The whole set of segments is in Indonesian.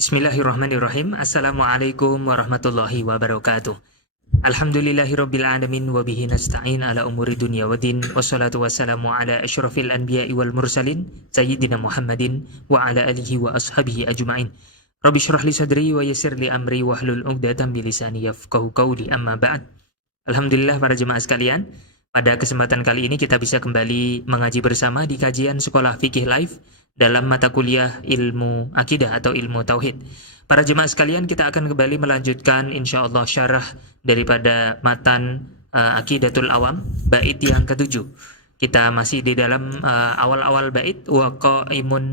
Bismillahirrahmanirrahim. Assalamualaikum warahmatullahi wabarakatuh. Alhamdulillahirabbil alamin wa bihi nasta'in ala umuri dunya waddin wassalatu wassalamu ala asyrafil anbiya'i wal mursalin sayyidina Muhammadin wa ala alihi wa ashabihi ajma'in. Rabbi shrah li sadri wa yassir li amri wahlul 'uqdatam min lisani yafqahu qawli, amma ba'd. Alhamdulillah para jemaah sekalian, pada kesempatan kali ini kita bisa kembali mengaji bersama di kajian Sekolah Fikih Live dalam mata kuliah ilmu akidah atau ilmu tauhid. Para jemaah sekalian, kita akan kembali melanjutkan insyaallah syarah daripada matan Aqidatul Awam bait yang ketujuh. Kita masih di dalam awal-awal bait waqaimun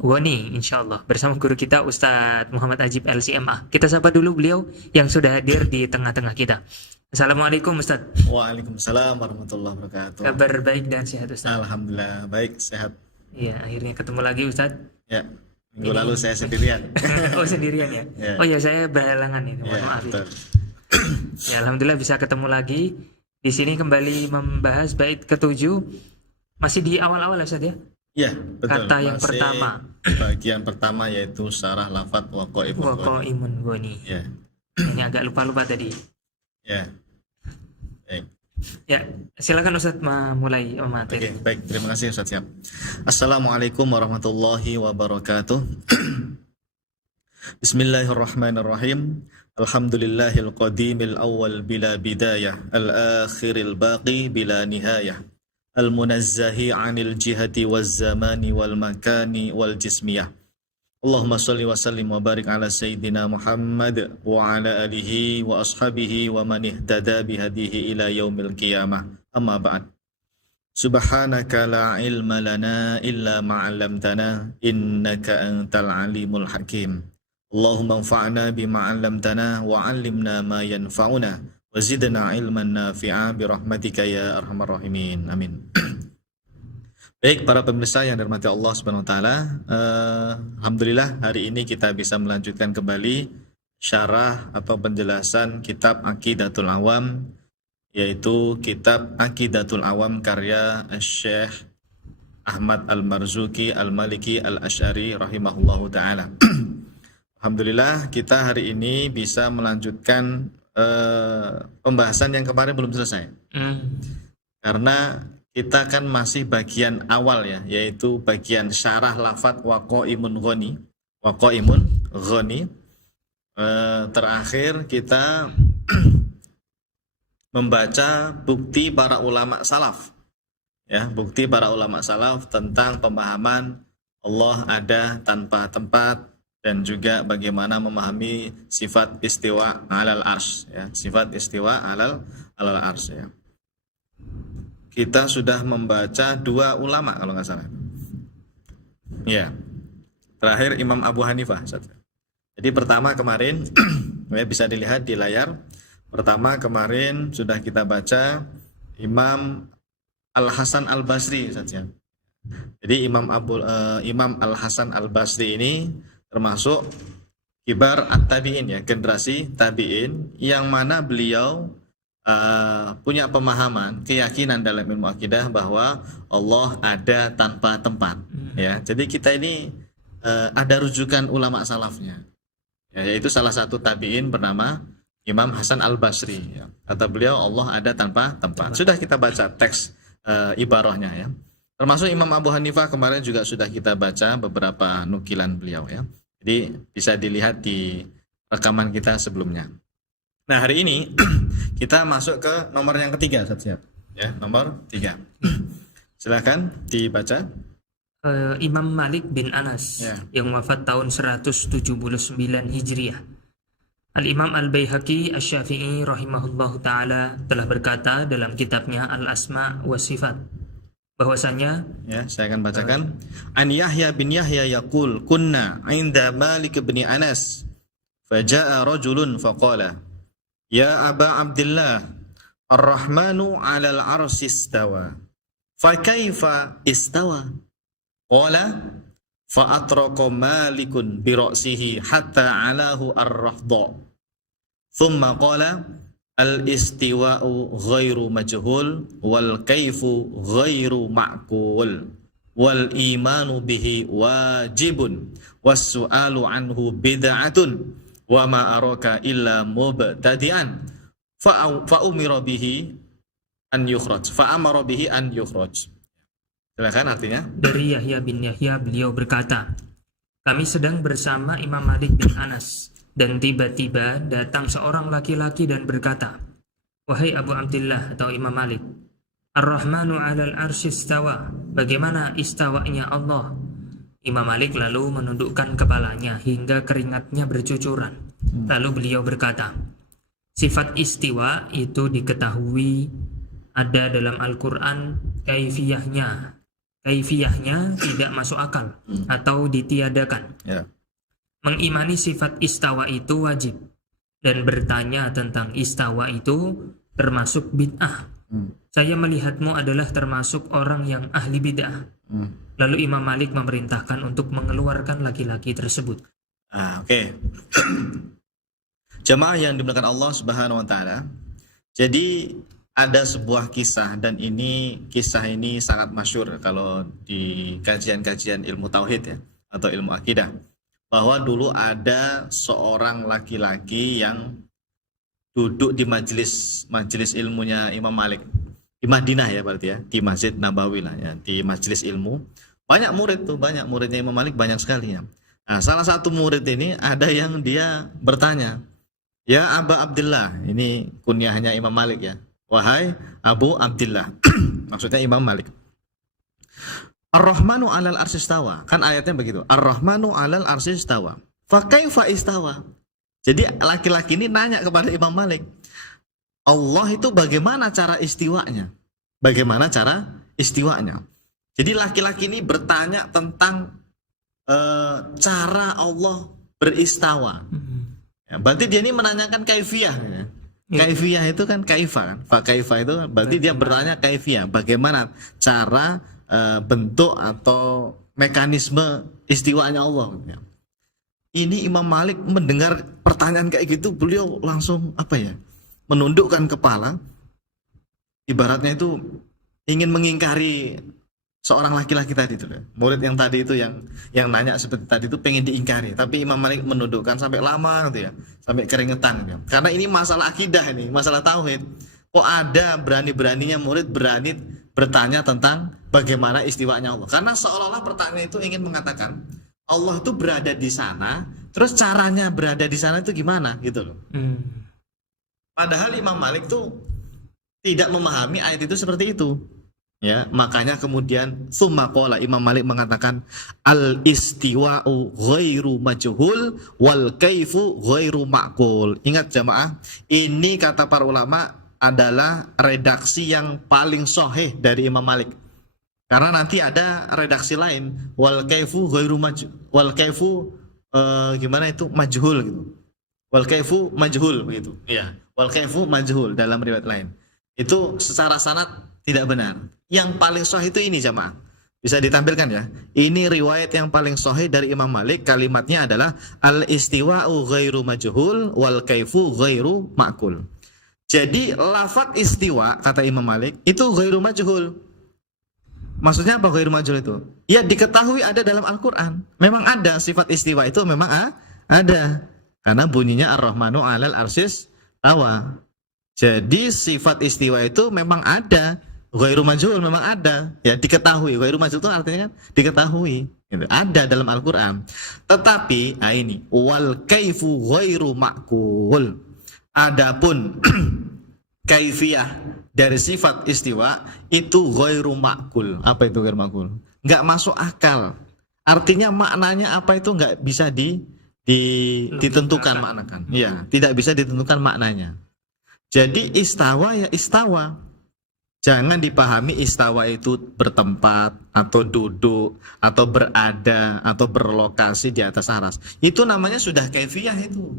wani insyaallah bersama guru kita Ustadz Muhammad Ajib LCMA. Kita sapa dulu beliau yang sudah hadir di tengah-tengah kita. Assalamualaikum Ustaz. Waalaikumsalam warahmatullahi wabarakatuh. Kabar baik dan sehat Ustaz? Alhamdulillah baik, sehat. Iya, akhirnya ketemu lagi Ustaz. Ya, minggu lalu saya sendirian. Oh sendirian ya? Ya. Oh ya, saya berhalangan ini, mohon Ya, maaf ya. betul. Ya, alhamdulillah bisa ketemu lagi. Di sini kembali membahas bait ketujuh. Masih di awal-awal Ustaz ya? Ya, betul. Kata yang Masih pertama. Bagian pertama yaitu syarah lafadz waqaimun. Waqaimun wani. Ya. Ini agak lupa-lupa tadi. Ya. Baik. Ya, silakan Ustaz memulai materi. Oke, baik. Terima kasih Ustaz. Siap. Assalamualaikum warahmatullahi wabarakatuh. Bismillahirrahmanirrahim. Alhamdulillahil qadimil awwal bila bidayah, al-akhiril baqi bila nihayah, al-munazzahi 'anil jihati waz zamani wal makani wal jismiyah. Allahumma salli wa sallim wa barik ala sayyidina Muhammad wa ala alihi wa ashabihi wa man ihtada bihadihi ila yaumil qiyamah. Amma ba'd. Subhanaka la ilma lana illa ma 'allamtana innaka antal alimul hakim. Allahumma anfa'na bima 'allamtana wa 'allimna ma yanfa'una wa zidna ilman nafi'a bi rahmatika ya arhamar rahimin. Amin. Baik para pemirsa yang dirahmati Allah Subhanahu wa taala, alhamdulillah hari ini kita bisa melanjutkan kembali syarah atau penjelasan kitab Aqidatul Awam, yaitu kitab Aqidatul Awam karya Syekh Ahmad Al-Marzuki Al-Maliki Al-Asy'ari rahimahullahu taala. Alhamdulillah kita hari ini bisa melanjutkan pembahasan yang kemarin belum selesai. Karena kita kan masih bagian awal ya, yaitu bagian syarah lafadz waqaimun ghani. Terakhir kita membaca bukti para ulama salaf. Ya, bukti para ulama salaf tentang pemahaman Allah ada tanpa tempat dan juga bagaimana memahami sifat istiwa alal arsy ya, sifat istiwa alal arsy ya. Kita sudah membaca dua ulama kalau nggak salah. Ya, terakhir Imam Abu Hanifah. Jadi pertama kemarin, ya bisa dilihat di layar. Pertama kemarin sudah kita baca Imam Al Hasan Al Basri. Jadi Imam Al Hasan Al Basri ini termasuk kibar at-tabi'in ya, generasi tabi'in yang mana beliau punya pemahaman, keyakinan dalam ilmu akidah bahwa Allah ada tanpa tempat. Ya, jadi kita ini ada rujukan ulama salafnya. Ya, yaitu salah satu tabi'in bernama Imam Hasan Al Basri. Ya. Kata beliau Allah ada tanpa tempat. Sudah kita baca teks ibarahnya ya. Termasuk Imam Abu Hanifah kemarin juga sudah kita baca beberapa nukilan beliau ya. Jadi bisa dilihat di rekaman kita sebelumnya. Nah hari ini kita masuk ke nomor yang ketiga, siap ya, nomor 3. Silakan dibaca. Imam Malik bin Anas Ya. yang wafat tahun 179 Hijriah. Al-Imam Al-Baihaqi Asy-Syafi'i rahimahullahu taala telah berkata dalam kitabnya Al-Asma wa Sifat bahwasanya, Ya, saya akan bacakan. An Yahya bin Yahya yaqul kunna 'inda Malik bin Anas faja'a rajulun faqala Ya Aba Abdullah, Ar-Rahmanu 'alal 'arsy istawa. Fa kaifa istawa? Qala fa atraqa Malikun bi ra'sihi hatta 'alahu ar-rahdha. Thumma qala al-istiwa'u ghairu majhul wal kaifu ghairu ma'qul wal imanu bihi wajibun was su'alu anhu bid'atun wa ma araka illa mubtadi'an fa umira bihi an yukhraj fa amara bihi an yukhraj. Silakan artinya. Dari Yahya bin Yahya, beliau berkata, kami sedang bersama Imam Malik bin Anas, dan tiba-tiba datang seorang laki-laki dan berkata, wahai Abu Abdullah atau Imam Malik, Ar-Rahmanu 'alal arsy istawa, bagaimana istawanya Allah? Imam Malik lalu menundukkan kepalanya hingga keringatnya bercucuran. Lalu beliau berkata, sifat istiwa itu diketahui ada dalam Al-Quran, kaifiyahnya tidak masuk akal atau ditiadakan. Mengimani sifat istawa itu wajib, dan bertanya tentang istawa itu termasuk bid'ah. Saya melihatmu adalah termasuk orang yang ahli bid'ah. Lalu Imam Malik memerintahkan untuk mengeluarkan laki-laki tersebut. Oke. Jamaah yang dimuliakan Allah Subhanahu wa taala. Jadi ada sebuah kisah, dan kisah ini sangat masyhur kalau di kajian-kajian ilmu tauhid ya, atau ilmu akidah, bahwa dulu ada seorang laki-laki yang duduk di majelis ilmunya Imam Malik di Madinah ya, berarti ya, di Masjid Nabawi lah ya, di majelis ilmu. Banyak muridnya Imam Malik, banyak sekali ya. Nah, salah satu murid ini ada yang dia bertanya, ya Aba Abdullah, ini kunyahnya Imam Malik ya, wahai Abu Abdullah, maksudnya Imam Malik. Ar-Rahmanu 'alal arsy istawa. Kan ayatnya begitu. Ar-Rahmanu 'alal arsy istawa. Fa kaifa istawa? Jadi laki-laki ini nanya kepada Imam Malik, Allah itu bagaimana cara istiwanya? Bagaimana cara istiwanya? Jadi laki-laki ini bertanya tentang cara Allah beristawa. Ya, berarti dia ini menanyakan kaifiyah ya. Kaifiyah itu kan kaifa kan. Fa kaifa itu berarti dia bertanya kaifiyah, bagaimana cara bentuk atau mekanisme istiwanya Allah. Ini Imam Malik mendengar pertanyaan kayak gitu, beliau langsung menundukkan kepala, ibaratnya itu ingin mengingkari seorang laki-laki tadi itu, murid yang tadi itu yang nanya seperti tadi itu pengen diingkari, tapi Imam Malik menundukkan sampai lama gitu ya, sampai keringetan ya. Karena ini masalah akidah, ini masalah tauhid. Kok ada berani-beraninya murid berani bertanya tentang bagaimana istiwanya Allah? Karena seolah-olah pertanyaan itu ingin mengatakan Allah itu berada di sana, terus caranya berada di sana itu gimana gitu loh. Padahal Imam Malik tuh tidak memahami ayat itu seperti itu. Ya, makanya kemudian summa qala, Imam Malik mengatakan al istiwa'u ghairu majhul wal kaifu ghairu ma'qul. Ingat jamaah, ini kata para ulama adalah redaksi yang paling sahih dari Imam Malik. Karena nanti ada redaksi lain, wal kaifu ghairu wal kaifu gimana itu majhul gitu. Wal kaifu majhul begitu. Iya, wal kaifu majhul dalam riwayat lain. Itu secara sanad tidak benar. Yang paling sahih itu ini jamaah. Bisa ditampilkan ya. Ini riwayat yang paling sahih dari Imam Malik, kalimatnya adalah al-istiwa'u ghairu majhul wal kaifu ghairu ma'qul. Jadi lafaz istiwa kata Imam Malik itu ghairu majhul. Maksudnya apa ghairu majhul itu? Ya diketahui ada dalam Al-Qur'an. Memang ada sifat istiwa itu, memang ada. Karena bunyinya Ar-Rahmanu 'alal arsy istawa. Jadi sifat istiwa itu memang ada. Ghairu majhul memang ada, ya diketahui. Ghairu majhul itu artinya kan diketahui, gitu. Ada dalam Al-Qur'an. Tetapi ini wal kaifu ghairu ma'qul. Adapun kaifiyah dari sifat istiwa itu ghairu ma'qul. Apa itu ghairu ma'qul? Enggak masuk akal. Artinya maknanya apa itu enggak bisa ditentukan maknakan. Ya, tidak bisa ditentukan maknanya. Jadi istawa ya istawa. Jangan dipahami istawa itu bertempat atau duduk atau berada atau berlokasi di atas aras. Itu namanya sudah kaifiyah itu.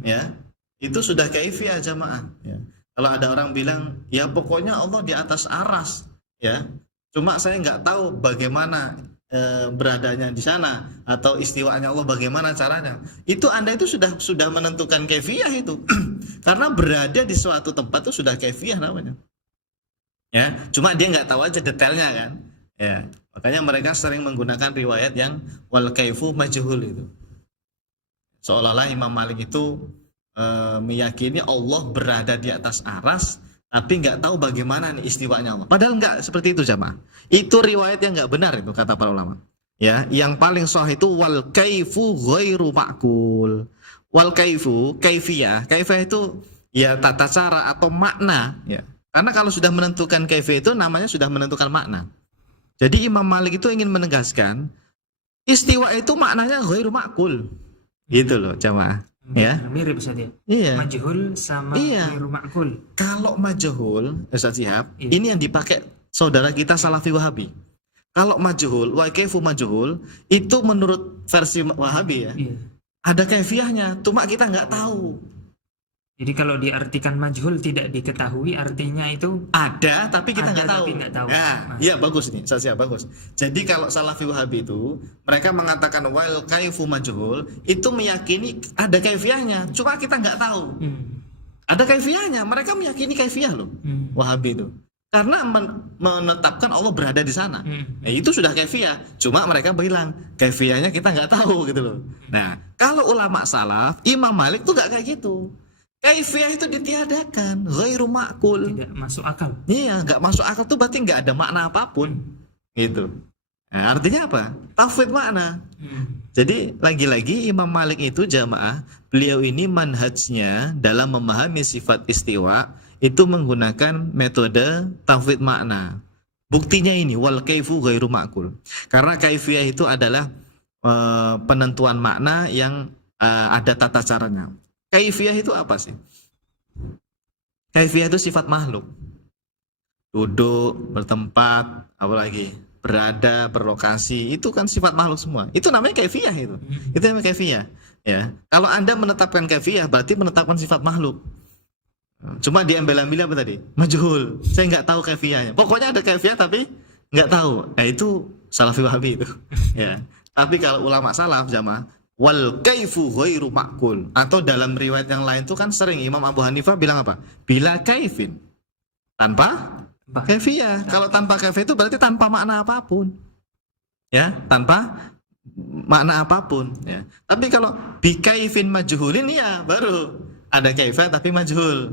Ya. Itu sudah kaifiyah jamaah, ya. Kalau ada orang bilang, ya pokoknya Allah di atas aras, ya. Cuma saya nggak tahu bagaimana beradanya di sana atau istiwanya Allah bagaimana caranya. Itu Anda itu sudah menentukan kaifiyah itu. Karena berada di suatu tempat itu sudah kaifiyah namanya. Ya, cuma dia nggak tahu aja detailnya kan. Ya, makanya mereka sering menggunakan riwayat yang wal kaifu majhul itu. Seolah-olah Imam Malik itu meyakini Allah berada di atas aras, tapi nggak tahu bagaimana nih istiwanya Allah. Padahal nggak seperti itu jamaah. Itu riwayat yang nggak benar itu kata para ulama. Ya, yang paling sahih itu wal kaifu ghairu ma'kul. Wal kaifu, kaifiyah itu ya tata cara atau makna. Ya, karena kalau sudah menentukan kaifiyah itu namanya sudah menentukan makna. Jadi Imam Malik itu ingin menegaskan istiwa itu maknanya ghairu ma'kul. Gitu loh jamaah. Ya. Mirip saja. Iya. Majhul sama Iya. ghairu ma'kul. Kalau majhul, Ustaz Syihab, Iya. ini yang dipakai saudara kita Salafi Wahabi. Kalau majhul, wa kaifu majhul, itu menurut versi Wahabi ya. Iya. Ada kaifiyahnya, cuma kita nggak tahu. Jadi kalau diartikan majhul tidak diketahui, artinya itu Ada, tapi kita Ada, nggak tahu. tapi nggak tahu. Ya, iya bagus nih, Ustaz Syihab, bagus. Jadi kalau Salafi Wahabi itu, mereka mengatakan wal kaifu majhul, itu meyakini ada kaifiyahnya, cuma kita nggak tahu. Ada kaifiyahnya, mereka meyakini kaifiyah loh, Wahabi itu. Karena menetapkan Allah berada di sana. Nah, itu sudah kaifiyah. Cuma mereka bilang kaifiyahnya kita nggak tahu gitu loh. Nah, kalau ulama salaf, Imam Malik tuh nggak kayak gitu. Kaifiyah itu ditiadakan, ghairu ma'kul. tidak masuk akal. Iya, nggak masuk akal tuh berarti nggak ada makna apapun. Gitu. Nah, artinya apa? Tafwid makna. Jadi lagi-lagi Imam Malik itu jamaah, beliau ini manhajnya dalam memahami sifat istiwa itu menggunakan metode tafwid makna. Buktinya ini wal kaifu ghairu ma'kul. Karena kaifiyah itu adalah penentuan makna yang ada tata caranya. Kaifiyah itu apa sih? Kaifiyah itu sifat makhluk. Duduk, bertempat, apalagi berada, berlokasi, itu kan sifat makhluk semua. Itu namanya kaifiyah itu. Itu namanya kaifiyah. Ya, kalau Anda menetapkan kaifiyah berarti menetapkan sifat makhluk. Cuma diambil-ambil apa tadi? Majhul. Saya nggak tahu kaifiyahnya. Pokoknya ada kaifiyah tapi nggak tahu. Nah, itu Salafi Wahabi itu. Ya. Tapi kalau ulama salaf jamaah wal kaifu ghairu ma'kul, atau dalam riwayat yang lain itu kan sering Imam Abu Hanifah bilang apa? Bila kaifin. Tanpa kaifiyah. Kalau tanpa kaifiyah itu berarti tanpa makna apapun. Ya, tanpa makna apapun ya. Tapi kalau bi kaifin majhulin ya baru ada kaifiyah tapi majhul.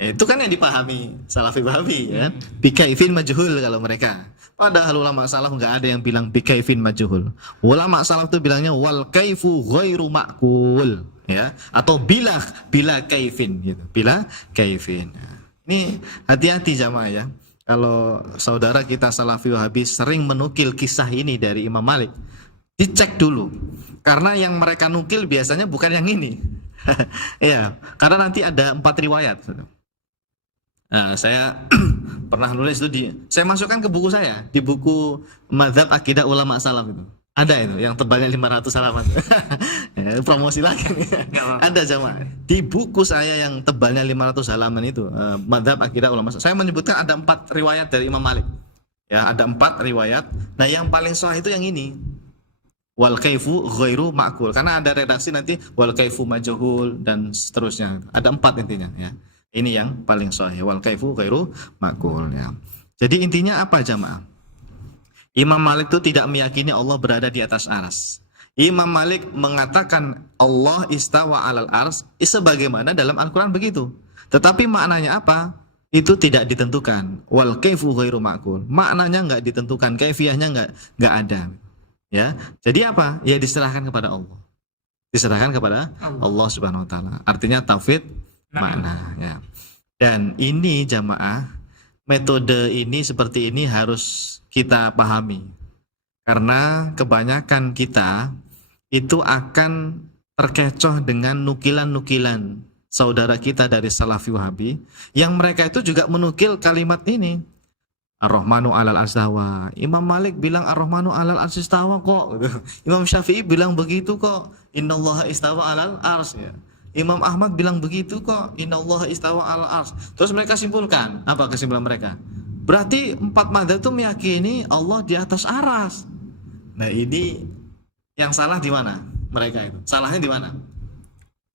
Itu kan yang dipahami Salafi Wahabi ya. Bi kaifin majhul kalau mereka. Padahal ulama salaf nggak ada yang bilang bi kaifin majhul. Ulama salaf itu bilangnya wal kaifu ghairu ma'kul ya, atau bila kaifin gitu. Bila kaifin. Ini hati-hati jamaah ya. Kalau saudara kita Salafi Wahabi sering menukil kisah ini dari Imam Malik, dicek dulu. Karena yang mereka nukil biasanya bukan yang ini. Ya, karena nanti ada 4 riwayat. Nah, saya pernah nulis itu saya masukkan ke buku saya, di buku Madzhab Akidah Ulama Salaf itu. Ada itu yang tebalnya 500 halaman. Ya, promosi lagi nih. Ada jamaah. Di buku saya yang tebalnya 500 halaman itu, Madzhab Akidah Ulama Salaf. Saya menyebutkan ada 4 riwayat dari Imam Malik. Ya, ada 4 riwayat. Nah, yang paling sahih itu yang ini. Wal kaifu ghairu ma'kul. Karena ada redaksi nanti wal kaifu majhul dan seterusnya. Ada 4 intinya ya. Ini yang paling sahih, wal kaifu ghairu ma'kul ya. Jadi intinya apa jamaah? Imam Malik itu tidak meyakini Allah berada di atas aras. Imam Malik mengatakan Allah istawa alal ars sebagaimana dalam Al-Qur'an begitu. Tetapi maknanya apa? Itu tidak ditentukan. Wal kaifu ghairu ma'kul. Maknanya enggak ditentukan, kaifiyahnya enggak ada. Ya. Jadi apa? Ya diserahkan kepada Allah. Diserahkan kepada Allah Subhanahu wa taala. Artinya tauhid makna ya. Dan ini jamaah, metode ini seperti ini harus kita pahami. Karena kebanyakan kita itu akan terkecoh dengan nukilan-nukilan saudara kita dari Salafi Wahabi yang mereka itu juga menukil kalimat ini. Ar-Rahmanu 'alal arsy-istawa. Imam Malik bilang Ar-Rahmanu 'alal arsy-istawa kok. Imam Syafi'i bilang begitu kok. Innallaha istawa 'alal arsy ya. Imam Ahmad bilang begitu kok, innallaha istawa al ars. Terus mereka simpulkan, apa kesimpulan mereka? Berarti 4 madzhab itu meyakini Allah di atas aras. Nah, ini yang salah di mana? Mereka itu. Salahnya di mana?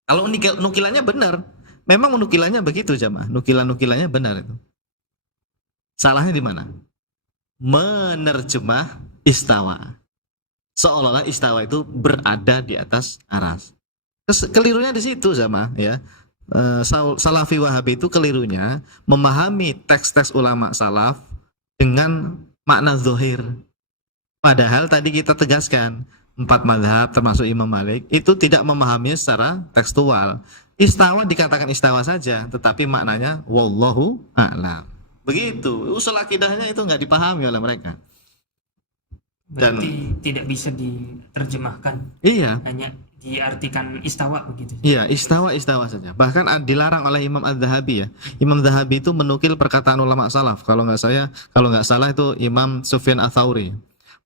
Kalau nukilannya benar, memang nukilannya begitu jamaah. Nukilan-nukilannya benar itu. Salahnya di mana? menerjemah istawa. Seolah-olah istawa itu berada di atas aras. Kelirunya di situ sama ya. Salafi Wahabi itu kelirunya memahami teks-teks ulama salaf dengan makna zahir. Padahal tadi kita tegaskan 4 mazhab termasuk Imam Malik itu tidak memahami secara tekstual. Istawa dikatakan istawa saja, tetapi maknanya wallahu a'lam. Begitu, usul akidahnya itu nggak dipahami oleh mereka. Berarti tidak bisa diterjemahkan, Iya, hanya diartikan istawa begitu. iya, istawa saja. Bahkan dilarang oleh Imam Az-Zahabi ya. Imam Zahabi itu menukil perkataan ulama salaf. Kalau nggak salah itu Imam Sufyan Ats-Tsauri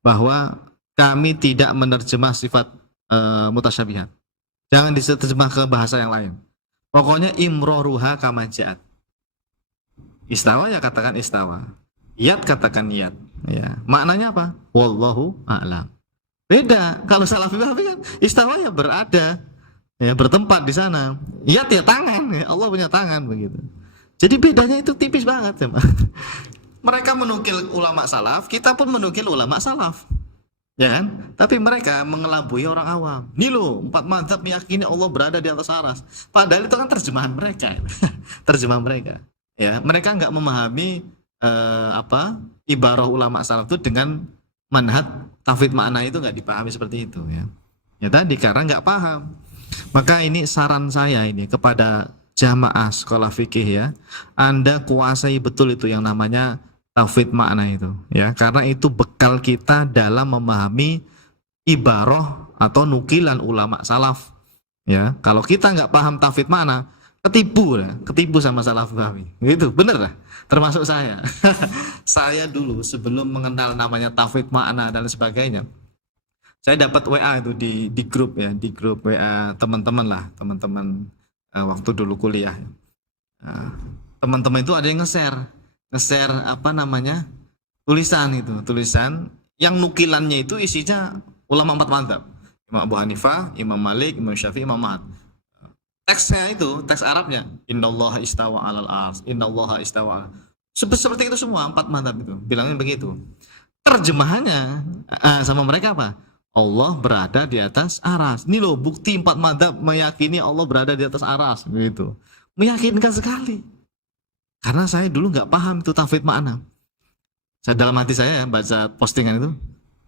bahwa kami tidak menerjemah sifat mutasyabihat. Jangan diterjemah ke bahasa yang lain. Pokoknya imroruha kama ja'at. Istawa ya katakan istawa. Yat katakan yat. Ya, maknanya apa? Wallahu a'lam. Beda. Kalau Salafi Wahabi kan istawa ya berada, ya bertempat di sana. Yat ya tangan, ya Allah punya tangan begitu. Jadi bedanya itu tipis banget ya. Mereka menukil ulama salaf, kita pun menukil ulama salaf. Ya kan? Tapi mereka mengelabui orang awam. Nih loh, 4 mazhab meyakini Allah berada di atas aras. Padahal itu kan terjemahan mereka. Terjemahan mereka. Ya, mereka nggak memahami ibarah ulama salaf itu dengan manhaj tafwid makna itu nggak dipahami seperti itu ya. Ya tadi karena nggak paham. Maka ini saran saya ini kepada jamaah sekolah fikih ya. Anda kuasai betul itu yang namanya tafwid makna itu ya, karena itu bekal kita dalam memahami ibarah atau nukilan ulama salaf ya. Kalau kita nggak paham tafwid makna, ketipu sama salaf Wahabi gitu, bener lah. Termasuk saya saya dulu sebelum mengenal namanya tafwid makna dan sebagainya, saya dapat WA itu di grup ya, di grup WA teman-teman waktu dulu kuliah. Nah, teman-teman itu ada yang nge-share tulisan yang nukilannya itu isinya ulama 4 mazhab, Imam Abu Hanifah, Imam Malik, Imam Syafi'i, Imam Ahmad. Teksnya itu teks Arabnya innallaha istawa 'alal ars, innallaha istawa. Seperti itu semua 4 mazhab itu bilangnya begitu. Terjemahannya sama mereka apa? Allah berada di atas aras. Ini loh bukti 4 mazhab meyakini Allah berada di atas aras gitu. Meyakinkan sekali. Karena saya dulu nggak paham itu tafwid makna. Saya dalam hati saya baca postingan itu,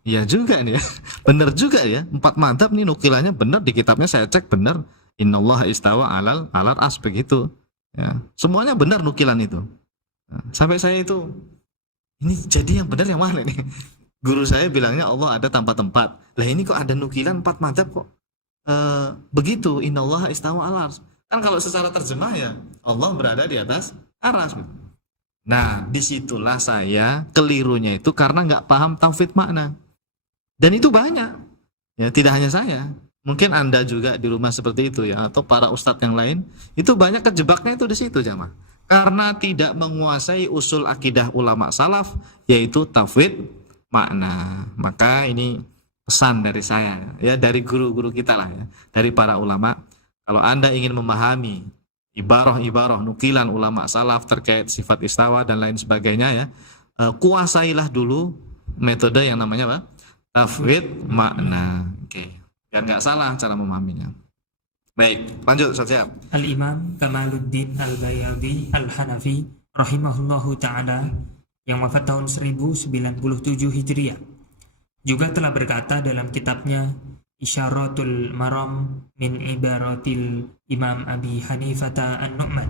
iya juga nih ya, bener juga ya. 4 mazhab nih nukilannya bener di kitabnya, saya cek bener. Innallaha istawa 'alal ars begitu. Ya, semuanya benar nukilan itu. Nah, sampai saya itu, ini jadi yang benar yang mana nih? Guru saya bilangnya Allah ada tanpa tempat. Lah ini kok ada nukilan 4 mazhab kok begitu, innallaha istawa 'alal ars. Kan kalau secara terjemah ya Allah berada di atas aras. Nah, disitulah saya kelirunya itu karena nggak paham tafwid makna. Dan itu banyak. Ya, tidak hanya saya. Mungkin Anda juga di rumah seperti itu ya, atau para ustadz yang lain, itu banyak kejebaknya itu di situ jamaah. Karena tidak menguasai usul akidah ulama salaf, yaitu tafwid makna. Maka ini pesan dari saya ya, dari guru-guru kita lah ya, dari para ulama. Kalau Anda ingin memahami ibarah-ibarah nukilan ulama salaf terkait sifat istawa dan lain sebagainya ya, kuasailah dulu metode yang namanya apa? Tafwid makna. Oke. Biar nggak salah cara memahaminya. Baik, lanjut Ustaz Syahab. Al-Imam Kamaluddin Al-Bayadi Al-Hanafi rahimahullahu ta'ala yang wafat tahun 1097 Hijriah juga telah berkata dalam kitabnya Isyaratul Maram min Ibaratil Imam Abi Hanifah An-Nu'man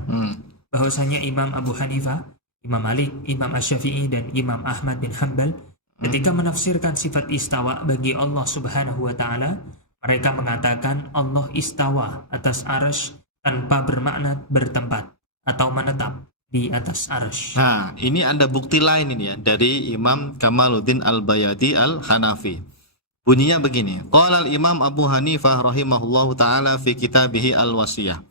bahwasanya Imam Abu Hanifah, Imam Malik, Imam Asy-Syafi'i dan Imam Ahmad bin Hanbal ketika menafsirkan sifat istawa bagi Allah Subhanahu wa taala, mereka mengatakan Allah istawa atas arsy tanpa bermakna bertempat atau menetap di atas arsy. Nah, ini ada bukti lain ini ya dari Imam Kamaluddin Al-Bayadi Al-Hanafi. Bunyinya begini. Qala al-Imam Abu Hanifah rahimahullahu taala fi kitabih Al-Wasiyah.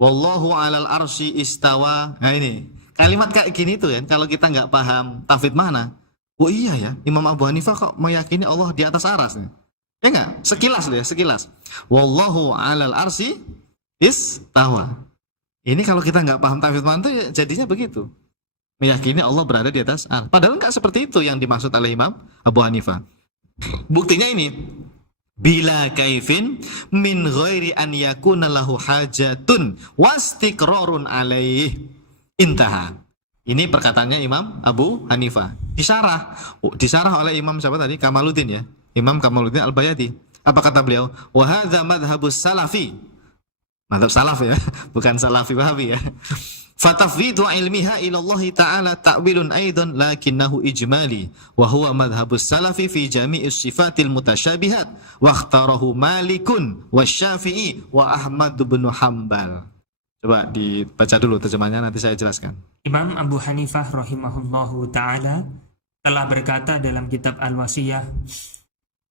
Wallahu 'alal arsy istawa. Nah ini, kalimat kayak gini tuh kan kalau kita nggak paham tafwid mana? Oh iya ya, Imam Abu Hanifah kok meyakini Allah di atas aras nih. Ya enggak? Sekilas loh ya, sekilas. Wallahu 'alal arsy istawa. Ini kalau kita nggak paham tafwid mana tuh ya jadinya begitu. meyakini Allah berada di atas arsy. Padahal enggak seperti itu yang dimaksud oleh Imam Abu Hanifah. Buktinya ini, bila kaifin min ghairi an yakuna lahu hajatun wastiqrarun alaih. Intaha. Ini perkataannya Imam Abu Hanifah. Disarah oleh Imam siapa tadi? Kamaluddin ya. Imam Kamaluddin Al-Bayati. Apa kata beliau? Wa hadza madhhabus salafi. Madhab salaf ya, bukan salafi wahabi ya. Fatafwidu ilmiha ila Allah ta'ala ta'wilun aidan lakinnahu ijmali wa huwa madhhabus salafi fi jami'is sifatil mutasyabihat wa ikhtarahu Malikun wa Syafi'i wa Ahmad bin Hanbal. Coba dibaca dulu terjemahnya, nanti saya jelaskan. Imam Abu Hanifah rahimahullahu ta'ala telah berkata dalam kitab Al-Wasiyah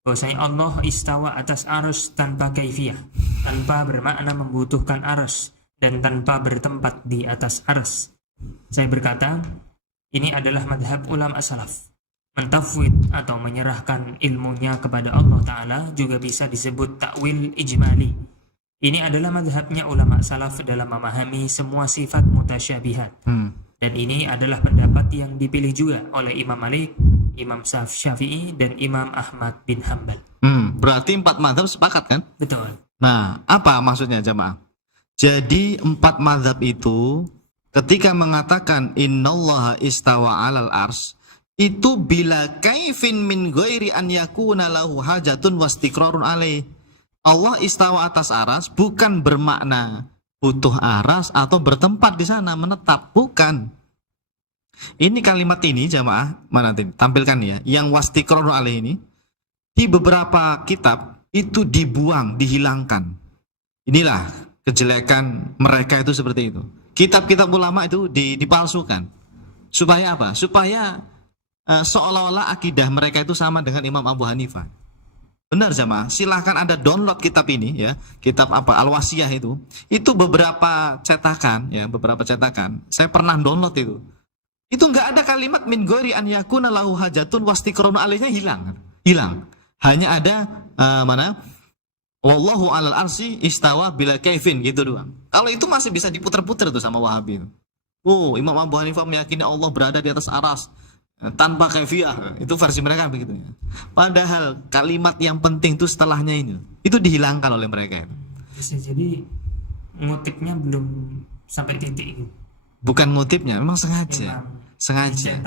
bahwasanya Allah istawa atas arsy tanpa kaifiyah, tanpa bermakna membutuhkan arsy dan tanpa bertempat di atas arsy. Saya berkata, ini adalah madhab ulama salaf. Mentafwid atau menyerahkan ilmunya kepada Allah Ta'ala juga bisa disebut takwil ijmali. Ini adalah madhabnya ulama salaf dalam memahami semua sifat mutasyabihat. Dan ini adalah pendapat yang dipilih juga oleh Imam Malik, Imam Syafi'i, dan Imam Ahmad bin Hanbal. Berarti 4 madhab sepakat kan? Betul. Nah, apa maksudnya jamaah? Jadi 4 mazhab itu ketika mengatakan innallaha istawa 'alal arsy itu bila kaifin min ghairi an yakuna lahu hajatun wastiqrarun alaih. Allah istawa atas arsy bukan bermakna butuh arsy atau bertempat di sana menetap, bukan. Ini kalimat ini jamaah, mana nanti tampilkan ya, yang wastiqrarun alaih ini di beberapa kitab itu dibuang, dihilangkan. Inilah kejelekan mereka itu seperti itu. Kitab-kitab ulama itu dipalsukan. Supaya apa? Supaya seolah-olah akidah mereka itu sama dengan Imam Abu Hanifah. Benar jamaah, silahkan Anda download kitab ini ya, kitab apa Al-Wasiyah itu. Itu beberapa cetakan ya, beberapa cetakan. Saya pernah download itu. Itu enggak ada kalimat min ghairi an yakuna lahu hajatun wastiqrarun alaihnya, hilang. Hanya ada mana? Wallahu 'alal arsy istawa bila kaifin gitu doang. Kalau itu masih bisa diputer-puter tuh sama Wahabi. Oh, Imam Abu Hanifah meyakini Allah berada di atas arsy tanpa kaifiyah. Itu versi mereka begitu. Padahal kalimat yang penting itu setelahnya ini. Itu dihilangkan oleh mereka. Bisa jadi ngutipnya belum sampai titik. Bukan ngutipnya, memang sengaja. Sengaja.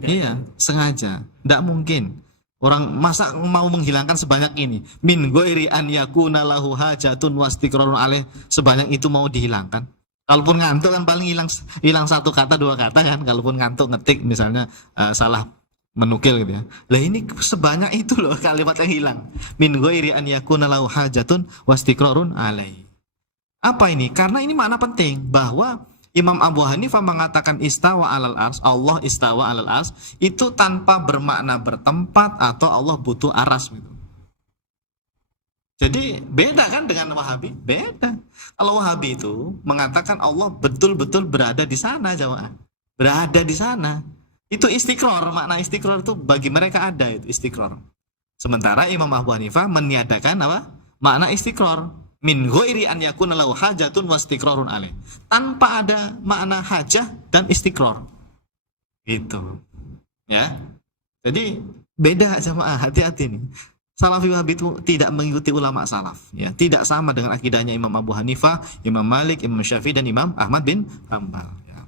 Iya, sengaja. Tidak mungkin. Orang masa mau menghilangkan sebanyak ini, min ghairi an yakuna lahu hajatun wastiqrarun alaih, sebanyak itu mau dihilangkan. Kalaupun ngantuk kan paling hilang 1 kata 2 kata kan, kalaupun ngantuk ngetik misalnya salah menukil gitu ya. Lah ini sebanyak itu loh kalimat yang hilang. Min ghairi an yakuna lahu hajatun wastiqrarun alaih. Apa ini? Karena ini makna penting bahwa Imam Abu Hanifah mengatakan istawa 'alal arsy, Allah istawa 'alal arsy itu tanpa bermakna bertempat atau Allah butuh arsy gitu. Jadi beda kan dengan Wahabi? Beda. Kalau Wahabi itu mengatakan Allah betul-betul berada di sana jamaah. Berada di sana. Itu istiqrar, makna istiqrar itu bagi mereka ada itu istiqrar. Sementara Imam Abu Hanifah meniadakan apa? Makna istiqrar. Min ghairi an yakuna lahu hajatun wastiqrarun alaih. Tanpa ada makna hajah dan istiqrar. Gitu. Ya. Jadi beda jamaah, hati-hati nih. Salafi Wahabi itu tidak mengikuti ulama salaf, ya. Tidak sama dengan akidahnya Imam Abu Hanifah, Imam Malik, Imam Syafi'i dan Imam Ahmad bin Hanbal, ya.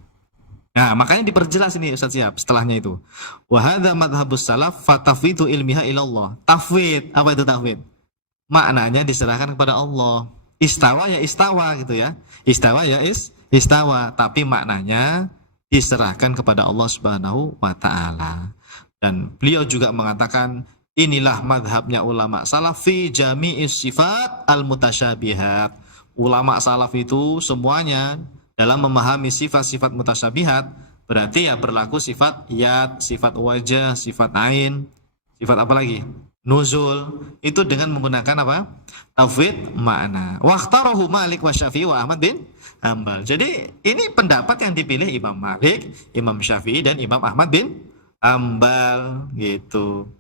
Nah, makanya diperjelas ini Ustaz Siap setelahnya itu. Wa hadza madhhabus salaf fatafwidu ilmiha ila Allah. Tafwid, apa itu tafwid? Maknanya diserahkan kepada Allah. Istawa ya istawa gitu ya. Istawa ya istawa, tapi maknanya diserahkan kepada Allah Subhanahu wa taala. Dan beliau juga mengatakan inilah madhabnya ulama salaf fi jami'is sifat al-mutasyabihat. Ulama salaf itu semuanya dalam memahami sifat-sifat mutasyabihat berarti ya berlaku sifat yad, sifat wajah, sifat ain, sifat apa lagi? Nuzul, itu dengan menggunakan apa? Tafwid makna. Waqtarahu Malik wa Syafi'i wa Ahmad bin Hanbal. Jadi ini pendapat yang dipilih Imam Malik, Imam Syafi'i dan Imam Ahmad bin Hanbal gitu.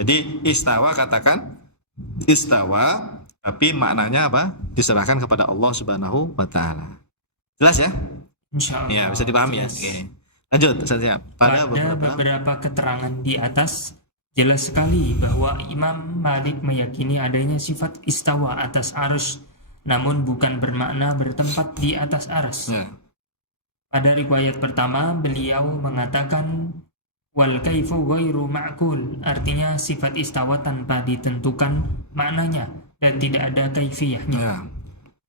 Jadi istawa, katakan istawa, tapi maknanya apa? Diserahkan kepada Allah Subhanahu wa taala. Jelas ya? Insyaallah. Ya, bisa dipahami ya. Yes. Oke. Lanjut, saya pada Pada beberapa keterangan di atas, jelas sekali bahwa Imam Malik meyakini adanya sifat istawa atas arus, namun bukan bermakna bertempat di atas aras. Ya. Pada riwayat pertama, beliau mengatakan wal kaifu ghairu ma'kul, artinya sifat istawa tanpa ditentukan maknanya dan tidak ada kaifiyahnya. Ya.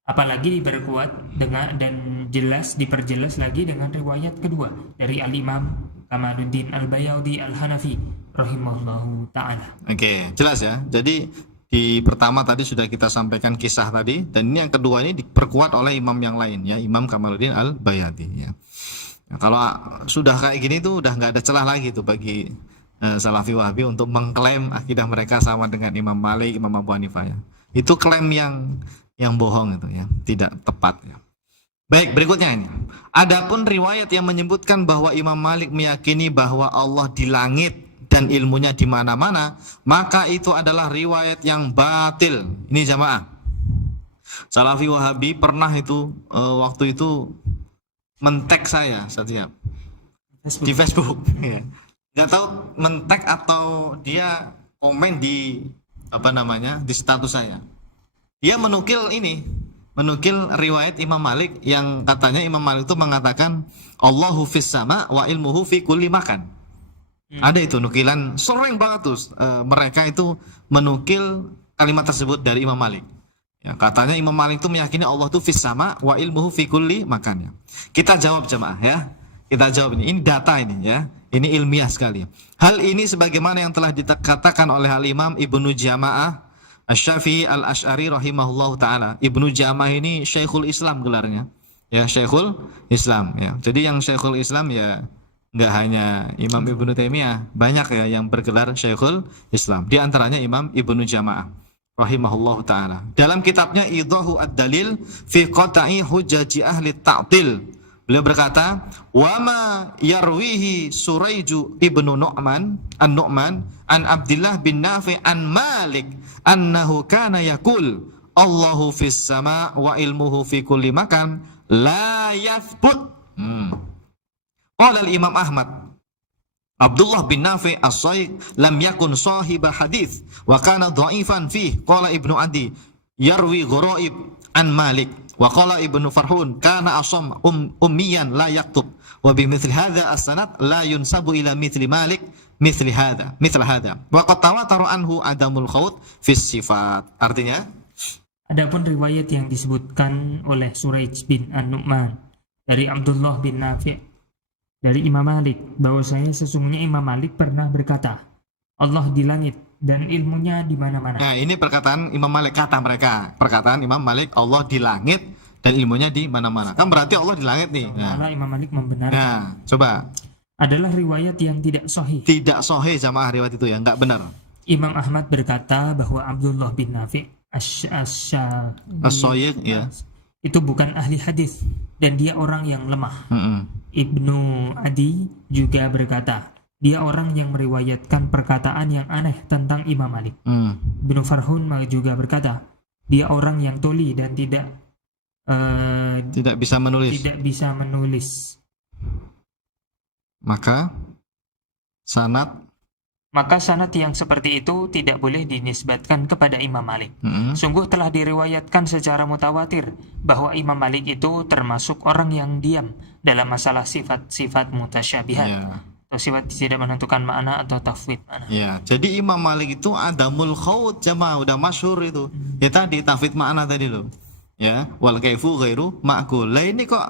Apalagi diperkuat dengan dan diperjelas lagi dengan riwayat kedua dari Al-Imam Kamaluddin Al-Bayadi Al-Hanafi rahimahullahu ta'ala. Oke, jelas ya. Jadi di pertama tadi sudah kita sampaikan kisah tadi, dan ini yang kedua ini diperkuat oleh imam yang lain ya, Imam Kamaluddin Al-Bayadi ya. Nah, kalau sudah kayak gini tuh udah nggak ada celah lagi tuh bagi Salafi Wahabi untuk mengklaim akidah mereka sama dengan Imam Malik, Imam Abu Hanifah ya. Itu klaim yang bohong itu ya, tidak tepat ya. Baik, berikutnya ini. Adapun riwayat yang menyebutkan bahwa Imam Malik meyakini bahwa Allah di langit dan ilmunya di mana-mana, maka itu adalah riwayat yang batil. Ini jamaah. Salafi Wahabi pernah itu waktu itu men-tag saya setiap di Facebook. Ya. Nggak tahu men-tag atau dia komen di di status saya. Dia menukil riwayat Imam Malik yang katanya Imam Malik itu mengatakan Allahu fis sama wa ilmuhu fi kulli makan. Ada itu nukilan sering banget tuh mereka itu menukil kalimat tersebut dari Imam Malik. Ya, katanya Imam Malik itu meyakini Allah itu fis sama wa ilmuhu fi kulli makan. Kita jawab jemaah ya. Kita jawab ini data ini ya. Ini ilmiah sekali. Hal ini sebagaimana yang telah dikatakan oleh Al-Imam Ibnu Jama'ah Asy-Syafi'i Al-Asy'ari rahimahullahu taala. Ibnu Jama'ah ini Syekhul Islam gelarnya. Ya, Syekhul Islam ya. Jadi yang Syekhul Islam ya enggak hanya Imam Ibnu Taimiyah, banyak ya yang bergelar Syekhul Islam. Di antaranya Imam Ibnu Jama'ah rahimahullahu taala. Dalam kitabnya Idahu Ad-Dalil fi Qata'i Hujaji Ahli Ta'til, beliau berkata, "Wa ma yarwihi Suraiju ibnu Nu'man an Abdullah bin Nafi' an Malik annahu kana yaqul Allahu fis sama wa ilmuhu fi kulli makan la yathbut." Qala al-Imam Ahmad Abdullah bin Nafi' as-Saiq lam yakun sahiba hadits wa kana dha'ifan fih. Qala Ibnu Adi yarwi gharaib an Malik wa qala Ibnu Farhun kana asam ummiyan la yaktub wa bimithli hadha as-sanad la yunsabu ila mithli Malik mithla hadha wa qad tawatara anhu adamul khawt fi sifat. Artinya, adapun riwayat yang disebutkan oleh Suraij bin An-Nu'man dari Abdullah bin Nafi' dari Imam Malik bahwasanya sesungguhnya Imam Malik pernah berkata Allah di langit dan ilmunya di mana-mana. Nah, ini perkataan Imam Malik, kata mereka. Perkataan Imam Malik Allah di langit dan ilmunya di mana-mana. Kan berarti Allah di langit nih. Nah, Imam Malik membenarkan. Nah, coba. Adalah riwayat yang tidak sahih. Tidak sahih jamaah riwayat itu ya, enggak benar. Imam Ahmad berkata bahwa Abdullah bin Nafi' as-Saiq ya. Itu bukan ahli hadis dan dia orang yang lemah. Ibnu Adi juga berkata, dia orang yang meriwayatkan perkataan yang aneh tentang Imam Malik. Ibnu Farhun juga berkata, dia orang yang tuli dan tidak bisa menulis. Tidak bisa menulis. Maka sanad yang seperti itu tidak boleh dinisbatkan kepada Imam Malik. Sungguh telah diriwayatkan secara mutawatir bahwa Imam Malik itu termasuk orang yang diam dalam masalah sifat-sifat mutasyabihat atau sifat tidak menentukan makna atau tafwid makna. Ya, jadi Imam Malik itu adamul khawt jamaah, udah masyhur itu. Ya tadi tafwid makna tadi loh. Ya, wal kaifu ghairu ma'qul. Lah ini kok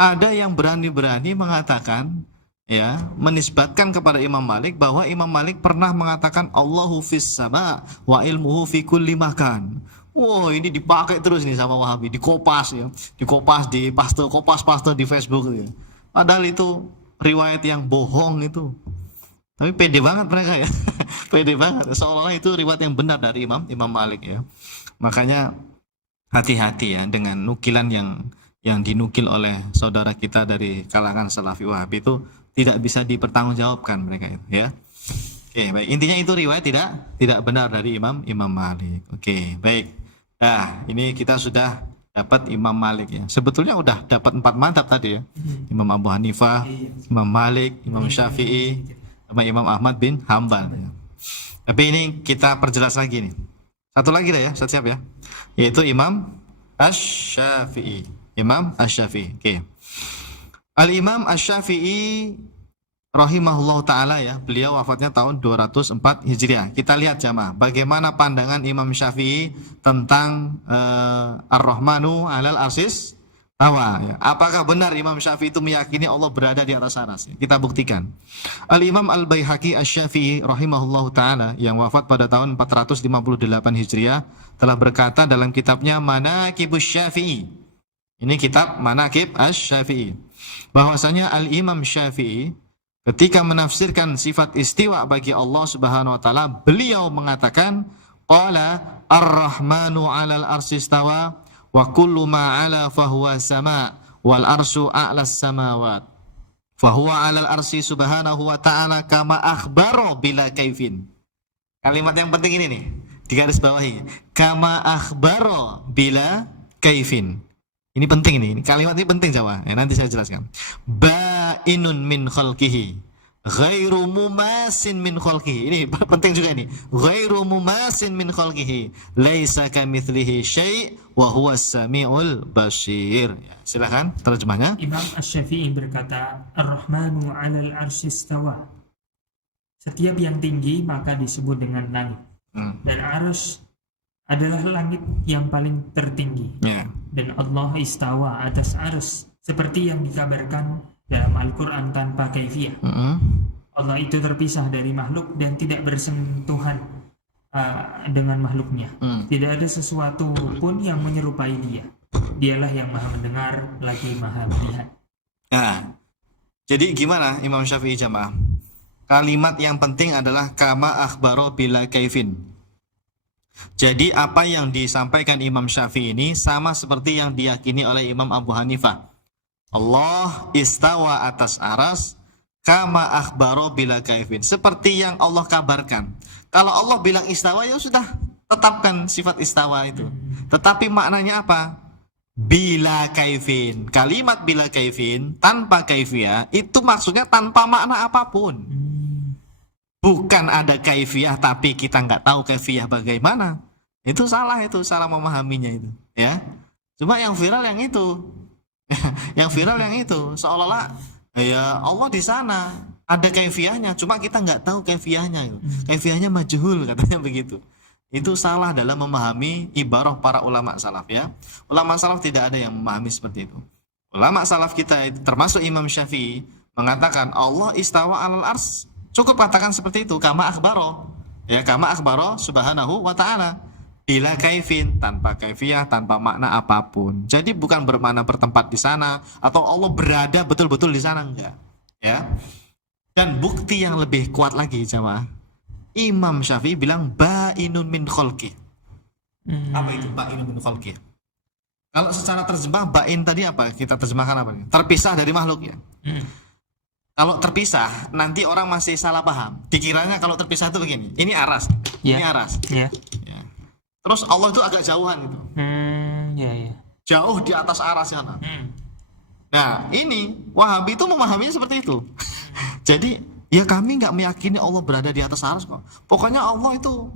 ada yang berani-berani mengatakan ya, menisbatkan kepada Imam Malik bahwa Imam Malik pernah mengatakan Allahu fis sama wa ilmuhu fi kulli makan. Wow, ini dipakai terus nih sama Wahabi, dikopas ya, di paste di Facebook ya. Padahal itu riwayat yang bohong itu. Tapi pede banget mereka ya. Pede banget, seolah-olah itu riwayat yang benar dari Imam Malik ya. Makanya hati-hati ya dengan nukilan yang dinukil oleh saudara kita dari kalangan Salafi Wahabi itu tidak bisa dipertanggungjawabkan mereka itu ya. Oke, baik. Intinya itu riwayat tidak benar dari Imam Malik. Oke, baik. Nah, ini kita sudah dapat Imam Malik ya. Sebetulnya udah dapat 4 mazhab tadi ya. Imam Abu Hanifah, Imam Malik, Imam Syafi'i, sama Imam Ahmad bin Hambal ya. Tapi ini kita perjelas lagi nih. Satu lagi dah ya, siap ya. Yaitu Imam Asy-Syafi'i. Imam Asy-Syafi'i. Oke. Al-Imam Asy-Syafi'i rahimahullah ta'ala ya, beliau wafatnya tahun 204 Hijriah. Kita lihat jamaah bagaimana pandangan Imam Syafi'i tentang Ar-Rahmanu 'alal arsis tawa ya. Apakah benar Imam Syafi'i itu meyakini Allah berada di atas aras? Kita buktikan. Al-Imam Al-Baihaqi Asy-Syafi'i rahimahullah ta'ala yang wafat pada tahun 458 Hijriah telah berkata dalam kitabnya Manaqibus Syafi'i. Ini kitab Manaqib Asy-Syafi'i. Bahwasanya Al-Imam Syafi'i ketika menafsirkan sifat istiwa bagi Allah Subhanahu wa taala, beliau mengatakan qala ar-rahmanu 'alal arsy istawa wa kullu ma 'ala fahuwa sama wal arsyu a'las samawat fahuwa 'alal arsy subhanahu wa ta'ala kama akhbara bila kaifin. Kalimat yang penting ini nih, digaris bawahi. Kama akhbara bila kaifin. Ini penting ini kalimat ini penting Jawa. Ya, nanti saya jelaskan. Ba'inun min khalqihi, ghairu mumasin min khalqihi. Ini penting juga ini. Ghairu mumasin min khalqihi, laisa kamitslihi syai' wa huwas samiul basir. Ya, silakan terjemahnya. Imam Asy-Syafi'i berkata, Ar-Rahmanu 'alal arsy istawa. Setiap yang tinggi maka disebut dengan langit. Dan arsy adalah langit yang paling tertinggi. Dan Allah istawa atas arsy seperti yang dikabarkan dalam Al-Quran tanpa kaifiyah. Allah itu terpisah dari makhluk dan tidak bersentuhan dengan makhluknya. Tidak ada sesuatu pun yang menyerupai dia. Dialah yang maha mendengar lagi maha melihat. Nah, jadi gimana Imam Syafi'i jamaah? Kalimat yang penting adalah kama akhbaro bila kaifin. Jadi apa yang disampaikan Imam Syafi'i ini sama seperti yang diyakini oleh Imam Abu Hanifah. Allah istawa atas aras kama akhbaro bila kaifin. Seperti yang Allah kabarkan. Kalau Allah bilang istawa ya sudah, tetapkan sifat istawa itu. Tetapi maknanya apa? Bila kaifin. Kalimat bila kaifin tanpa kaifiyah itu maksudnya tanpa makna apapun. Bukan ada kaifiyah tapi kita nggak tahu kaifiyah bagaimana. Itu salah memahaminya itu, ya. Cuma yang viral yang itu. Yang viral yang itu seolah-olah ya Allah di sana ada kaifiyahnya, cuma kita nggak tahu kaifiyahnya. Kaifiyahnya majhul katanya begitu. Itu salah dalam memahami ibarah para ulama salaf ya. Ulama salaf tidak ada yang memahami seperti itu. Ulama salaf kita termasuk Imam Syafi'i mengatakan Allah istawa 'alal arsy. Cukup katakan seperti itu, kama akhbaro. Ya, kama akhbaro subhanahu wa ta'ala. Bila kaifin, tanpa kaifiyah, tanpa makna apapun. Jadi bukan bermakna bertempat di sana atau Allah berada betul-betul di sana, enggak. Ya. Dan bukti yang lebih kuat lagi jamaah. Imam Syafi'i bilang ba'inun min khalqi. Apa itu ba'inun min khalqi? Kalau secara terjemah ba'in tadi apa? Kita terjemahkan apa? Terpisah dari makhluk ya. Kalau terpisah, nanti orang masih salah paham. Dikiranya kalau terpisah itu begini. Ini aras. Ini aras. Ya. Terus Allah itu agak jauhan gitu. Jauh di atas aras sana. Nah, ini Wahabi itu memahaminya seperti itu. Jadi, ya kami nggak meyakini Allah berada di atas aras kok. Pokoknya Allah itu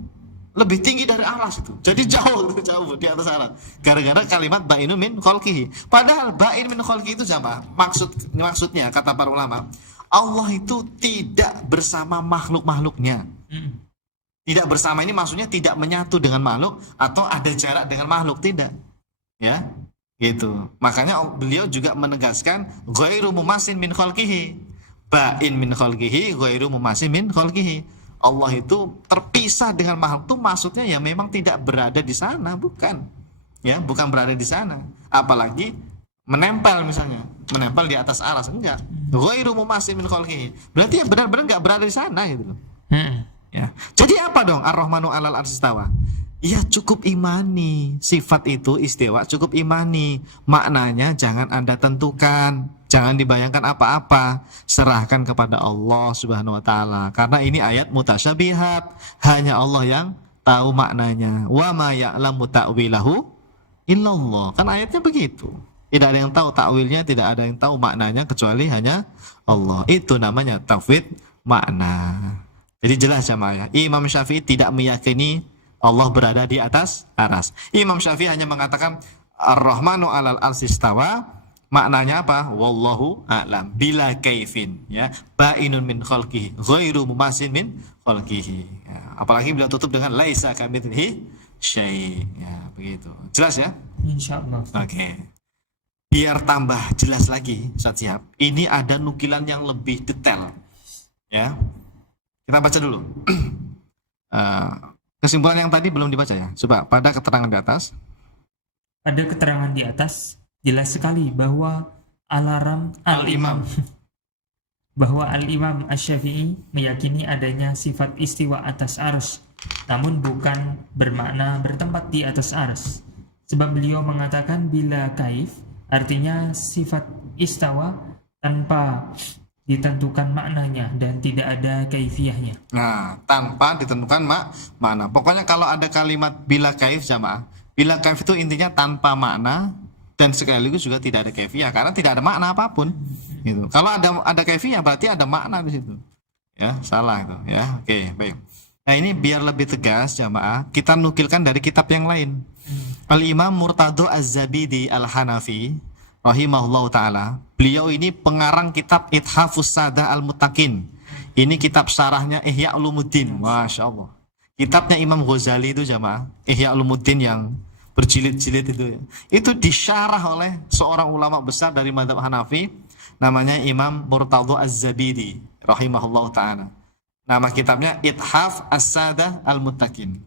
lebih tinggi dari aras itu. Jadi jauh di atas aras. Gara-gara kalimat ba'inun min khalqihi. Padahal ba'in min khalqihi itu jamaah. Maksudnya kata para ulama, Allah itu tidak bersama makhluk-makhluknya. Tidak bersama ini maksudnya tidak menyatu dengan makhluk atau ada jarak dengan makhluk, tidak. Ya, gitu. Makanya beliau juga menegaskan ghairu mumasin min khalqihi. Ba'in min khalqihi ghairu mumasin min khalqihi. Allah itu terpisah dengan makhluk itu maksudnya ya memang tidak berada di sana, bukan. Ya, bukan berada di sana. Apalagi menempel misalnya, menempel di atas aras, enggak. Ghairu mumasin min khalqihi. Berarti ya benar-benar enggak berada di sana gitu loh. Ya. Jadi apa dong Ar-Rahmanu 'alal arsy istawa? Ya cukup imani sifat itu istiwa, cukup imani. Maknanya jangan Anda tentukan, jangan dibayangkan apa-apa, serahkan kepada Allah Subhanahu wa taala. Karena ini ayat mutasyabihat, hanya Allah yang tahu maknanya. Wa ma ya'lamu ta'wilahu illallah. Kan ayatnya begitu. Tidak ada yang tahu takwilnya, tidak ada yang tahu maknanya kecuali hanya Allah. Itu namanya tauhid makna. Jadi jelas jamaah ya. Imam Syafi'i tidak meyakini Allah berada di atas aras. Imam Syafi'i hanya mengatakan Ar-Rahmanu 'alal arsy istawa. Maknanya apa? Wallahu a'lam. Bila kaifin, ya. Ba'inun min khalqihi, ghairu mumasin min khalqihi. Ya. Apalagi beliau tutup dengan laisa kamitslihi syai'. Ya, begitu. Jelas ya? Insyaallah. Oke. Biar tambah jelas lagi, Ustaz Syihab. Ini ada nukilan yang lebih detail. Ya. Kita baca dulu. Kesimpulan yang tadi belum dibaca ya. Coba pada keterangan di atas. Pada keterangan di atas jelas sekali bahwa Al-Imam bahwa Al-Imam Asy-Syafi'i meyakini adanya sifat istiwa atas arsy, namun bukan bermakna bertempat di atas arsy. Sebab beliau mengatakan bila kaif, artinya sifat istawa tanpa ditentukan maknanya dan tidak ada kaifiyahnya. Nah, tanpa ditentukan makna. Pokoknya kalau ada kalimat bila kaif jamaah, bila kaif itu intinya tanpa makna dan sekaligus juga tidak ada kaifiyah karena tidak ada makna apapun. Gitu. Kalau ada kaifiyah berarti ada makna di situ. Ya, salah itu ya. Oke, baik. Nah, ini biar lebih tegas jamaah, kita nukilkan dari kitab yang lain. Al-Imam Murtadho Az-Zabidi Al-Hanafi rahimahullahu taala, beliau ini pengarang kitab Ithafus Sadah Al-Muttaqin. Ini kitab syarahnya Ihya Ulumuddin. Masya Allah. Kitabnya Imam Ghazali itu jamaah, Ihya Ulumuddin yang berjilid-jilid itu disyarah oleh seorang ulama besar dari mazhab Hanafi, namanya Imam Murtadho Az-Zabidi rahimahullahu taala. Nama kitabnya Ithaf As-Sadah Al-Muttaqin.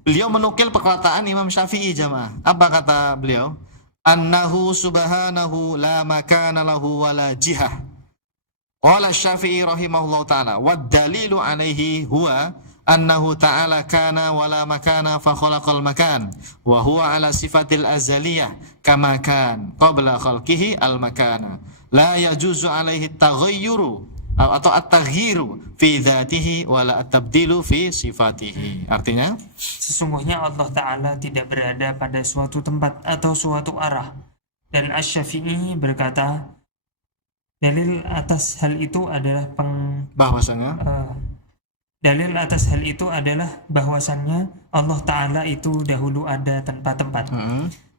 Beliau menukil perkataan Imam Syafi'i jamaah. Apa kata beliau? Annahu subhanahu la makana lahu wala jihah. Qala Syafi'i rahimahullahu taala, wad dalilu alaihi huwa annahu ta'ala kana wala makana fa khalaqal makan wa huwa ala sifatil azaliyah kama kan qabla khalqihi al makana la yajuzu alaihi taghayyuru atau at-taghyiru fi dzatihi wala at-tabdilu fi sifatihi. Artinya sesungguhnya Allah Ta'ala tidak berada pada suatu tempat atau suatu arah. Dan Asy-Syafi'i berkata dalil atas hal itu adalah dalil atas hal itu adalah bahwasannya Allah Ta'ala itu dahulu ada tanpa tempat.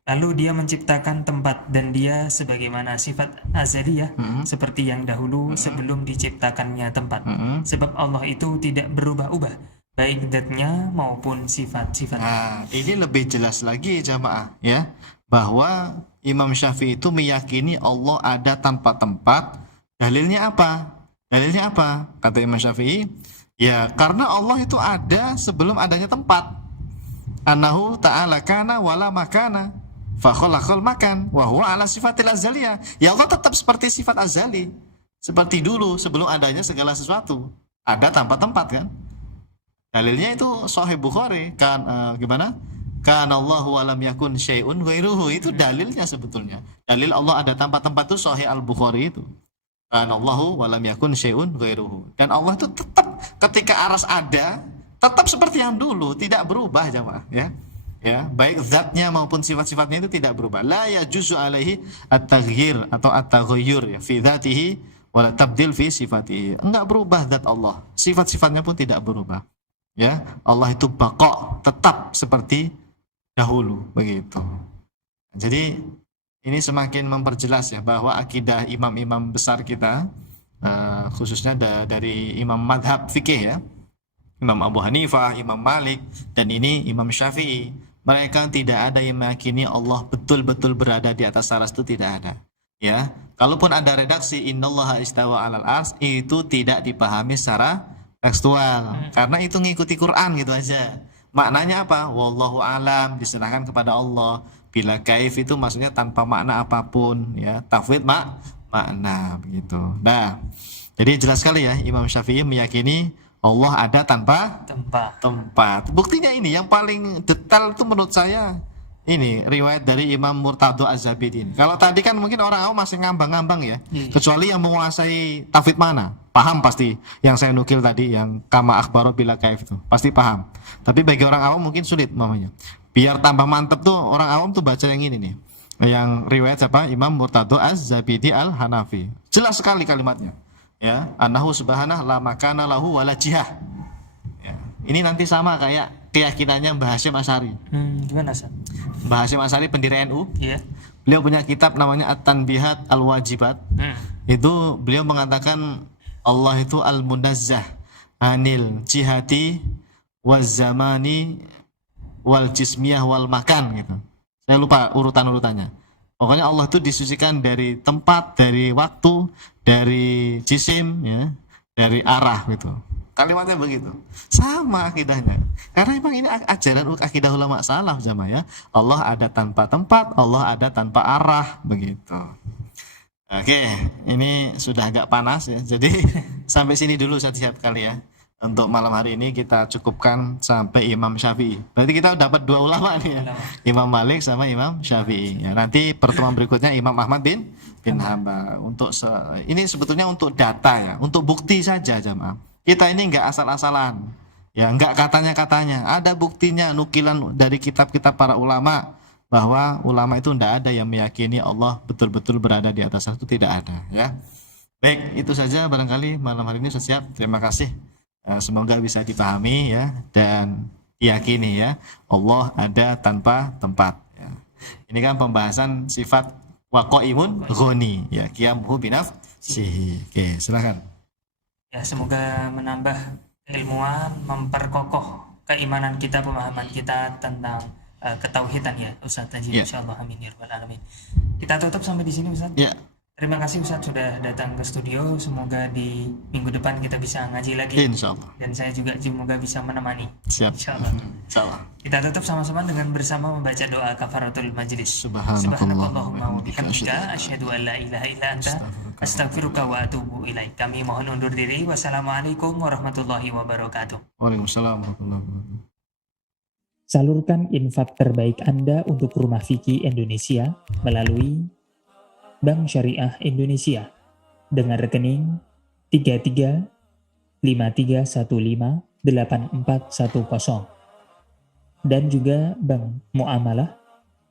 Lalu dia menciptakan tempat dan dia sebagaimana sifat azaliyah seperti yang dahulu sebelum diciptakannya tempat. Sebab Allah itu tidak berubah-ubah, baik zatnya maupun sifat-sifatnya. Nah, ini lebih jelas lagi jamaah ya, bahwa Imam Syafi'i itu meyakini Allah ada tanpa tempat. Dalilnya apa? Dalilnya apa? Kata Imam Syafi'i, ya karena Allah itu ada sebelum adanya tempat. Annahu ta'ala kana wala makana fa khalaqal makan wa huwa ala sifatil azaliyah. Ya Allah tetap seperti sifat azali, seperti dulu sebelum adanya segala sesuatu. Ada tanpa tempat kan? Dalilnya itu Sahih Bukhari kan gimana? Kana Allahu wa lam yakun syai'un ghairuhu. Itu dalilnya sebetulnya. Dalil Allah ada tanpa tempat itu Sahih Al-Bukhari itu. Kana Allahu wa lam yakun syai'un ghairuhu. Dan Allah itu tetap ketika aras ada, tetap seperti yang dulu, tidak berubah jamaah ya. Ya, baik zatnya maupun sifat-sifatnya itu tidak berubah. La yajuzu alaihi at-taghyir atau at-taghayyur ya fi dzatihi wala tabdil fi sifatihi. Enggak berubah zat Allah. Sifat-sifatnya pun tidak berubah. Ya, Allah itu baqa, tetap seperti dahulu begitu. Jadi ini semakin memperjelas ya bahwa akidah imam-imam besar kita khususnya dari imam madhab fikih ya, Imam Abu Hanifah, Imam Malik, dan ini Imam Syafi'i, mereka tidak ada yang meyakini Allah betul-betul berada di atas aras, itu tidak ada. Ya, kalaupun ada redaksi innallaha istawa 'alal ars, itu tidak dipahami secara tekstual, karena itu ngikuti Quran gitu aja. Maknanya apa? Wallahu alam, diserahkan kepada Allah. Bila kaif itu maksudnya tanpa makna apapun, ya, tafwid makna begitu. Nah, jadi jelas sekali ya, Imam Syafi'i meyakini Allah ada tanpa tempat. Buktinya ini yang paling detail itu menurut saya ini riwayat dari Imam Murtadho Az-Zabidi. Kalau tadi kan mungkin orang awam masih ngambang-ngambang ya, kecuali yang menguasai tafwid mana, paham pasti. Yang saya nukil tadi yang kama akhbaro bila kaif itu pasti paham. Tapi bagi orang awam mungkin sulit mamanya. Biar tambah mantep tuh orang awam tuh baca yang ini nih. Yang riwayat siapa? Imam Murtado Az-Zabidi Al-Hanafi. Jelas sekali kalimatnya. Ya, annahu subhanahu la makana lahu wala jihah. Ya. Ini nanti sama kayak keyakinannya Mbah Hasyim Asy'ari. Gimana, Ustaz? Mbah Hasyim Asy'ari pendiri NU. Iya. Beliau punya kitab namanya At-Tanbihat Al-Wajibat. Itu beliau mengatakan Allah itu al-munazzah anil jihati waz zamani wal jismiyah wal makan gitu. Saya lupa urutan-urutannya. Pokoknya Allah itu disucikan dari tempat, dari waktu, dari jisim, ya, dari arah gitu. Kalimatnya begitu. Sama akidahnya. Karena memang ini ajaran akidah ulama salaf jamaah ya. Allah ada tanpa tempat, Allah ada tanpa arah begitu. Oke, ini sudah agak panas ya. Jadi sampai sini dulu setiap kali ya. Untuk malam hari ini kita cukupkan sampai Imam Syafi'i. Berarti kita dapat dua ulama nih ya. Imam Malik sama Imam Syafi'i. Ya, nanti pertemuan berikutnya Imam Ahmad bin Hanbal. Ini sebetulnya untuk data ya, untuk bukti saja jamaah. Kita ini enggak asal-asalan. Ya, enggak katanya-katanya. Ada buktinya, nukilan dari kitab-kitab para ulama bahwa ulama itu enggak ada yang meyakini Allah betul-betul berada di atas itu, tidak ada ya. Baik, itu saja barangkali malam hari ini sudah siap. Terima kasih. Semoga bisa dipahami ya dan diyakini ya Allah ada tanpa tempat ya. Ini kan pembahasan sifat waqaimun ghani ya, qiyamuhu binafsihi. Oke, silakan. Ya, semoga menambah keilmuan, memperkokoh keimanan kita, pemahaman kita tentang ketauhidan ya Ustaz Najib. Insyaallah, amin ya rabbal alamin. Kita tutup sampai di sini Ustaz. Ya. Terima kasih Ustaz sudah datang ke studio. Semoga di minggu depan kita bisa ngaji lagi. Insyaallah. Dan saya juga semoga bisa menemani. Siap. Insyaallah. Kita tutup sama-sama dengan bersama membaca doa kafaratul majlis. Subhanakallahumma wa bihamdika asyhadu an la ilaha illa anta astaghfiruka wa atubu ilaik. Kami mohon undur diri. Wassalamualaikum warahmatullahi wabarakatuh. Waalaikumsalam warahmatullahi wabarakatuh. Salurkan infak terbaik Anda untuk Rumah Fikih Indonesia melalui Bank Syariah Indonesia dengan rekening 3353158410 dan juga Bank Muamalah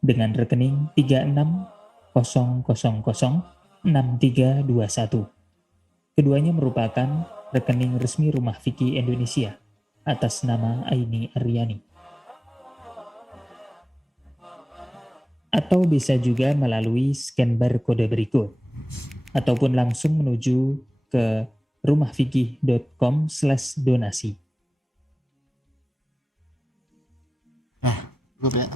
dengan rekening 36006321. Keduanya merupakan rekening resmi Rumah Fikih Indonesia atas nama Aini Aryani. Atau bisa juga melalui scan barcode berikut, ataupun langsung menuju ke rumahfikih.com/donasi. Cukup ya.